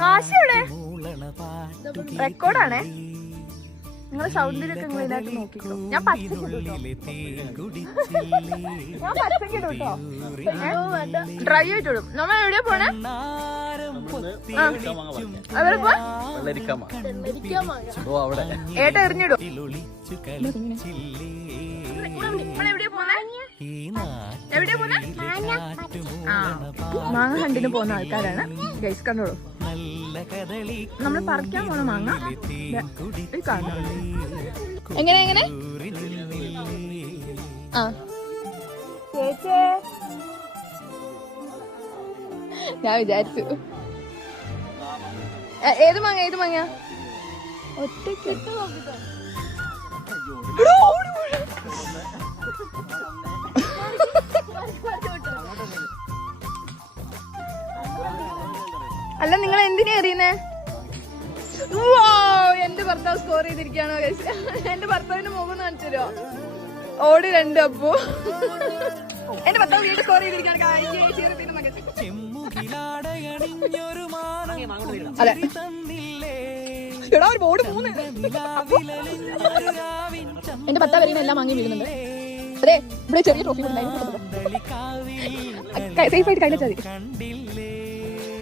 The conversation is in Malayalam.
കാശ് എവിടെ? റെക്കോർഡാണേ. നിങ്ങളെ സൗന്ദര്യമൊക്കെ നിങ്ങൾ ഇതായിട്ട് നോക്കിക്കോ. ഞാൻ പച്ചക്കിടും കേട്ടോ. ഡ്രൈ ആയിട്ടിടും. നമ്മൾ എവിടെയാ പോണേ? ഏട്ട എറിഞ്ഞിടും. മാങ്ങ ഹണ്ടിന് പോകുന്ന ആൾക്കാരാണ് ഗൈസ്, കണ്ടോളൂ. നമ്മൾ പറിക്കാൻ പോണ മാങ്ങ എങ്ങനെ എങ്ങനെ ചേച്ചേ ഞാൻ വിചാരിച്ചു ഏത് മാങ്ങ ഏത് മാങ്ങ ഒറ്റയ്ക്ക് അല്ല നിങ്ങൾ എന്തിനാ എറിയുന്നേ? എന്റെ ഭർത്താവ് സ്കോർ ചെയ്തിരിക്കുകയാണോ? എന്റെ ഭർത്താവിന്റെ മുഖം കാണിച്ചു തരുമോ? ഓടി 2 അപ്പോ എന്റെ ഭർത്താവ് വീണ്ടും സ്കോർ ചെയ്തിരിക്കുകയാണ്. അതെ എടാ ഒരു ബോർഡ് 3. എന്റെ ഭർത്താവ് എറിയുന്ന എല്ലാം വാങ്ങി വീഴുന്നുണ്ട്. അതെ ഇവിടെ ചെറിയ ട്രോഫി സേഫ് ആയിട്ട് കയ്യിൽ വെച്ചാൽ മതി.